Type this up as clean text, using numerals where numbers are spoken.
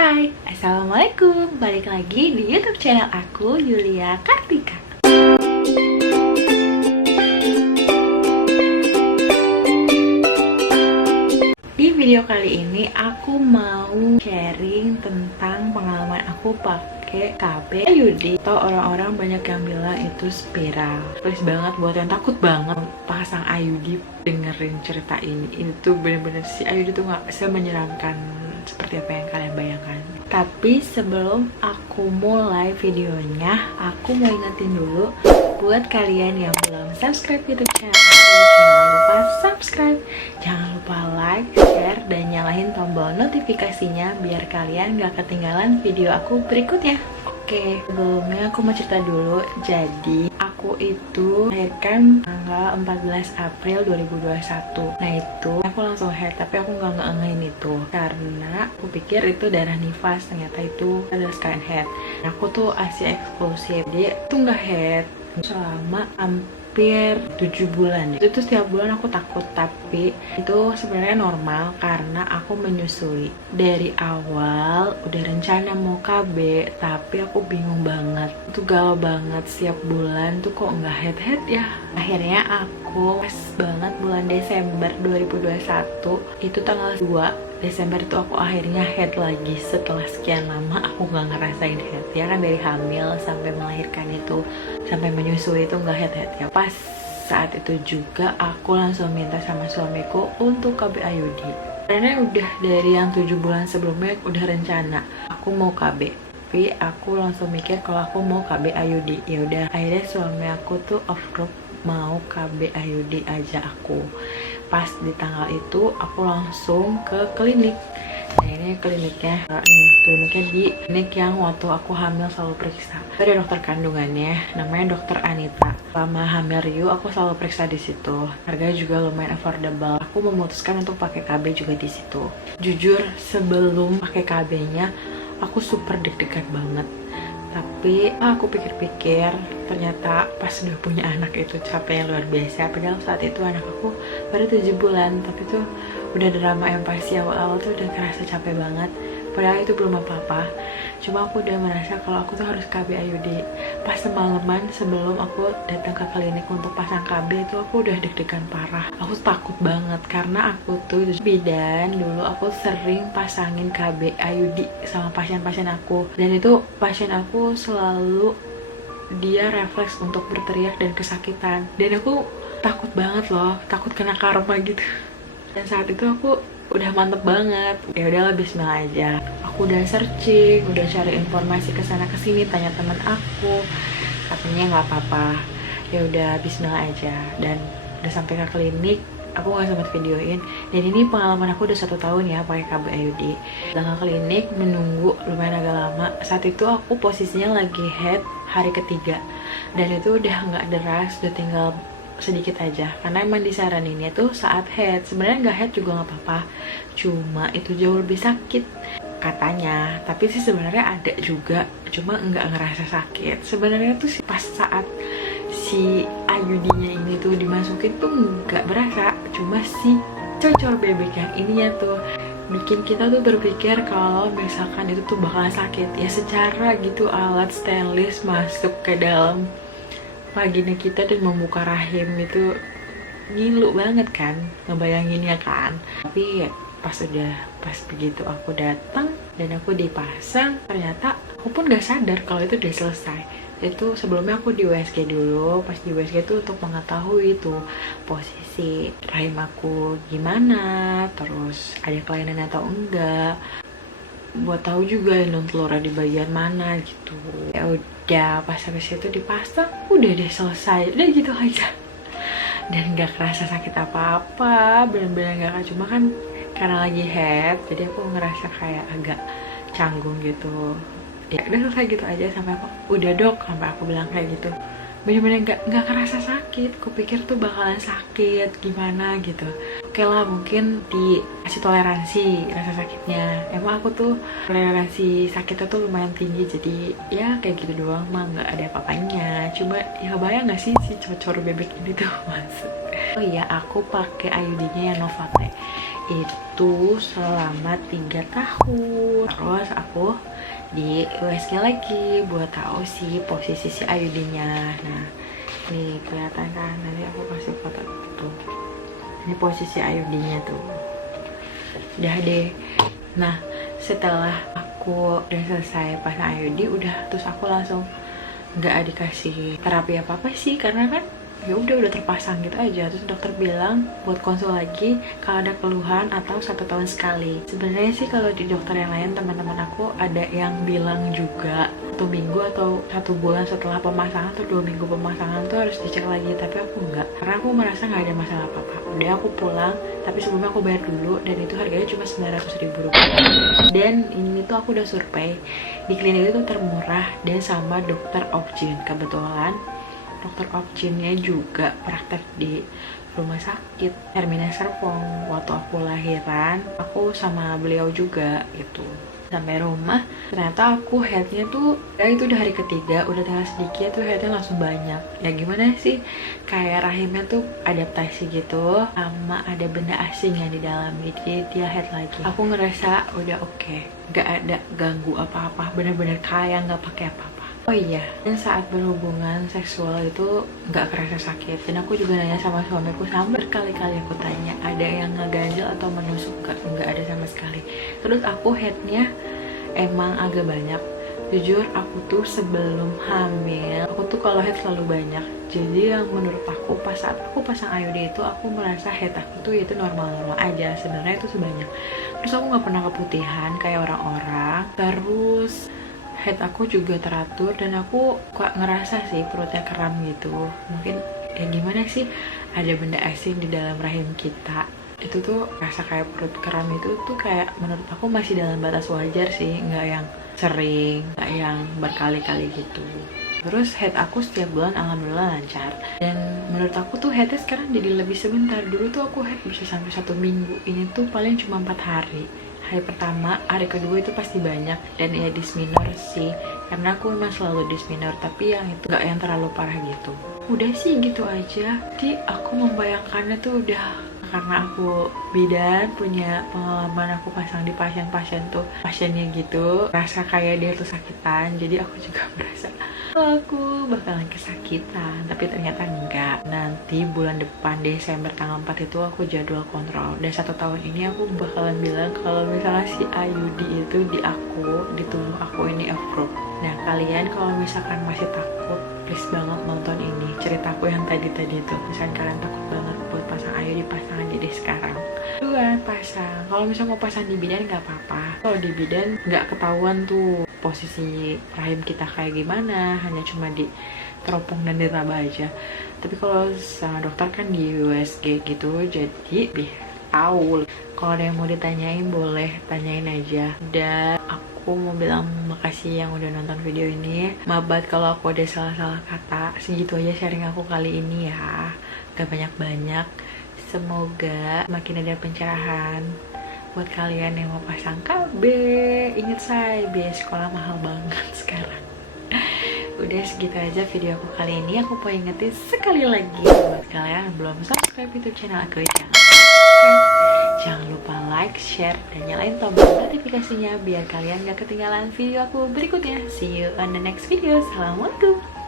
Hai, Assalamualaikum. Balik lagi di YouTube channel aku, Yulia Kartika. Di video kali ini aku mau sharing tentang pengalaman aku pakai KB IUD, atau orang-orang banyak yang bilang itu spiral. Please banget buat yang takut banget pasang IUD, dengerin cerita ini. Itu bener-bener si IUD tuh gak semenyeramkan seperti apa yang kalian bayangkan. Tapi sebelum aku mulai videonya, aku mau ingetin dulu buat kalian yang belum subscribe YouTube channel aku, jangan lupa subscribe, jangan lupa like, share, dan nyalain tombol notifikasinya biar kalian gak ketinggalan video aku berikutnya. Oke, sebelumnya aku mau cerita dulu. Jadi aku itu melahirkan tanggal 14 April 2021. Nah itu aku langsung head, tapi aku nggak ngein itu karena aku pikir itu darah nifas, ternyata itu adalah sekalian head. Nah, aku tuh ASI eksklusif, jadi itu nggak head selama hampir 7 bulan. Itu setiap bulan aku takut, tapi itu sebenarnya normal karena aku menyusui. Dari awal udah rencana mau KB, tapi aku bingung banget, itu galau banget. Setiap bulan tuh kok nggak head ya. Akhirnya aku pas banget bulan Desember 2021, itu tanggal 2 Desember itu aku akhirnya head lagi. Setelah sekian lama aku nggak ngerasain head ya kan, dari hamil sampai melahirkan itu, sampai menyusui itu nggak head ya. Pas saat itu juga aku langsung minta sama suamiku untuk KB IUD, karena udah dari yang 7 bulan sebelumnya udah rencana aku mau KB, tapi aku langsung mikir kalau aku mau KB IUD. Ya udah, akhirnya suami aku tuh off road mau KB IUD aja aku. Pas di tanggal itu aku langsung ke klinik. Nah ini kliniknya di klinik yang waktu aku hamil selalu periksa. Ada dokter kandungannya, namanya dokter Anita. Selama hamil Rio aku selalu periksa di situ. Harganya juga lumayan affordable. Aku memutuskan untuk pakai KB juga di situ. Jujur sebelum pakai KB-nya aku super deg-degan banget. Tapi aku pikir-pikir ternyata pas udah punya anak itu capek yang luar biasa. Padahal saat itu anak aku baru 7 bulan, tapi tuh udah drama yang pasti awal-awal tuh udah kerasa capek banget. Padahal itu belum apa-apa, cuma aku udah merasa kalau aku tuh harus KB IUD. Pas semalaman sebelum aku datang ke klinik untuk pasang KB itu aku udah deg-degan parah. Aku takut banget karena aku tuh bidan dulu, aku sering pasangin KB IUD sama pasien-pasien aku. Dan itu pasien aku selalu dia refleks untuk berteriak dan kesakitan. Dan aku takut banget loh, takut kena karma gitu. Dan saat itu aku udah mantep banget. Ya udahlah, bismillah aja. Aku udah searching, udah cari informasi ke sana ke sini, tanya teman aku, katanya nggak apa-apa. Ya udah, bismillah aja. Dan udah sampai ke klinik, aku nggak sempat videoin. Dan ini pengalaman aku udah 1 tahun ya pakai KB IUD. Datang ke klinik menunggu lumayan agak lama. Saat itu aku posisinya lagi head hari ketiga, dan itu udah nggak deras, udah tinggal sedikit aja karena emang disaraninnya tuh saat head. Sebenarnya nggak head juga nggak apa-apa, cuma itu jauh lebih sakit katanya. Tapi sih sebenarnya ada juga, cuma nggak ngerasa sakit sebenarnya tuh. Pas saat si IUD-nya ini tuh dimasukin tuh nggak berasa, cuma si cocor bebek yang ininya tuh bikin kita tuh berpikir kalau misalkan itu tuh bakalan sakit ya. Secara gitu alat stainless masuk ke dalam vagina kita dan membuka rahim itu ngilu banget kan, ngebayanginnya kan. Tapi pas begitu aku datang dan aku dipasang, ternyata aku pun gak sadar kalau itu udah selesai. Itu sebelumnya aku di USG dulu. Pas di USG itu untuk mengetahui itu posisi rahim aku gimana, terus ada kelainan atau enggak, buat tahu juga non telurnya di bagian mana gitu. Ya udah, pas habis itu dipasang udah deh selesai, udah gitu aja. Dan nggak kerasa sakit apa-apa, bener-bener nggak. Cuma kan karena lagi head, jadi aku ngerasa kayak agak canggung gitu. Ya udah selesai gitu aja. Sampai aku udah dok, sampai aku bilang kayak gitu, bener-bener nggak kerasa sakit. Kupikir tuh bakalan sakit gimana gitu. Oke lah, mungkin dikasih toleransi rasa sakitnya. Emang aku tuh toleransi sakitnya tuh lumayan tinggi, jadi ya kayak gitu doang mah nggak ada apa-apanya. Cuma ya bayang nggak sih si cocor bebek ini tuh mas. Oh iya, aku pakai IUD-nya yang Novate. itu selama 3 tahun. Terus aku di USG lagi buat tahu sih posisi si IUD-nya. Nah, nih kelihatan kan, nanti aku kasih foto tuh. Ini posisi IUD-nya tuh. Udah deh. Nah, setelah aku udah selesai pasang IUD, terus aku langsung nggak dikasih terapi apa-apa sih, karena kan ya udah terpasang gitu aja. Terus dokter bilang buat konsul lagi kalau ada keluhan atau 1 tahun sekali. Sebenarnya sih kalau di dokter yang lain, teman-teman aku ada yang bilang juga 1 minggu atau 1 bulan setelah pemasangan atau 2 minggu pemasangan tuh harus dicek lagi, tapi aku enggak, karena aku merasa nggak ada masalah apa-apa. Udah aku pulang, tapi sebelumnya aku bayar dulu, dan itu harganya cuma 900.000 rupiah. Dan ini tuh aku udah survei di klinik itu termurah dan sama dokter Opjin. Kebetulan dokter Opjinnya juga praktek di rumah sakit Hermina Serpong. Waktu aku lahiran, aku sama beliau juga gitu. Sampai rumah, ternyata aku headnya tuh, ya itu udah hari ketiga, udah tinggal sedikit tuh headnya langsung banyak. Ya gimana sih, kayak rahimnya tuh adaptasi gitu, sama ada benda asing yang di dalam, jadi dia head lagi. Aku ngerasa udah oke, gak ada ganggu apa-apa, bener-bener kayak gak pakai apa-apa. Oh iya, dan saat berhubungan seksual itu nggak kerasa sakit. Dan aku juga nanya sama suamiku, sampai berkali-kali aku tanya, ada yang ngeganjel atau menusuk? Nggak ada sama sekali. Terus aku headnya emang agak banyak. Jujur aku tuh sebelum hamil, aku tuh kalau head selalu banyak. Jadi yang menurut aku pas saat aku pasang IUD itu, aku merasa head aku tuh itu normal-normal aja. Sebenarnya itu sebanyak. Terus aku nggak pernah keputihan kayak orang-orang. Terus head aku juga teratur, dan aku kok ngerasa sih perutnya kram gitu. Mungkin ya gimana sih, ada benda asing di dalam rahim kita. Itu tuh rasa kayak perut kram itu tuh kayak menurut aku masih dalam batas wajar sih, nggak yang sering, nggak yang berkali-kali gitu. Terus head aku setiap bulan alhamdulillah lancar, dan menurut aku tuh headnya sekarang jadi lebih sebentar. Dulu tuh aku head bisa sampai 1 minggu, ini tuh paling cuma 4 hari. Hari pertama, hari kedua itu pasti banyak, dan ya dysmenorrhea sih, karena aku memang selalu dysmenorrhea, tapi yang itu gak yang terlalu parah gitu. Udah sih gitu aja. Jadi aku membayangkannya tuh udah, karena aku bidan, punya pengalaman aku pasang di pasien-pasien tuh, pasiennya gitu rasa kayak dia tuh sakitan, jadi aku juga merasa aku bakalan kesakitan, tapi ternyata enggak. Nanti bulan depan Desember tanggal 4 itu aku jadwal kontrol, dan 1 tahun ini aku bakalan bilang kalau misalnya si IUD itu di aku, di tubuh aku ini approve. Nah kalian kalau misalkan masih takut, please banget nonton ini ceritaku yang tadi itu. Misalkan kalian takut banget buat pasang IUD, pasang aja deh sekarang. Duluan pasang. Kalau misalnya mau pasang di bidan nggak apa-apa. Kalau di bidan nggak ketahuan tuh posisi rahim kita kayak gimana, hanya cuma di teropong dan diraba aja. Tapi kalau sama dokter kan di USG gitu, jadi lebih tahu. Kalau ada yang mau ditanyain boleh tanyain aja. Dan aku mau bilang makasih yang udah nonton video ini. Maaf banget kalau aku ada salah-salah kata. Segitu aja sharing aku kali ini ya, gak banyak-banyak. Semoga makin ada pencerahan buat kalian yang mau pasang KB. Ingat say, biaya sekolah mahal banget sekarang. Udah segitu aja video aku kali ini. Aku mau ingetin sekali lagi buat kalian yang belum subscribe YouTube channel aku, jangan lupa like, share, dan nyalain tombol notifikasinya biar kalian gak ketinggalan video aku berikutnya. See you on the next video. Assalamualaikum.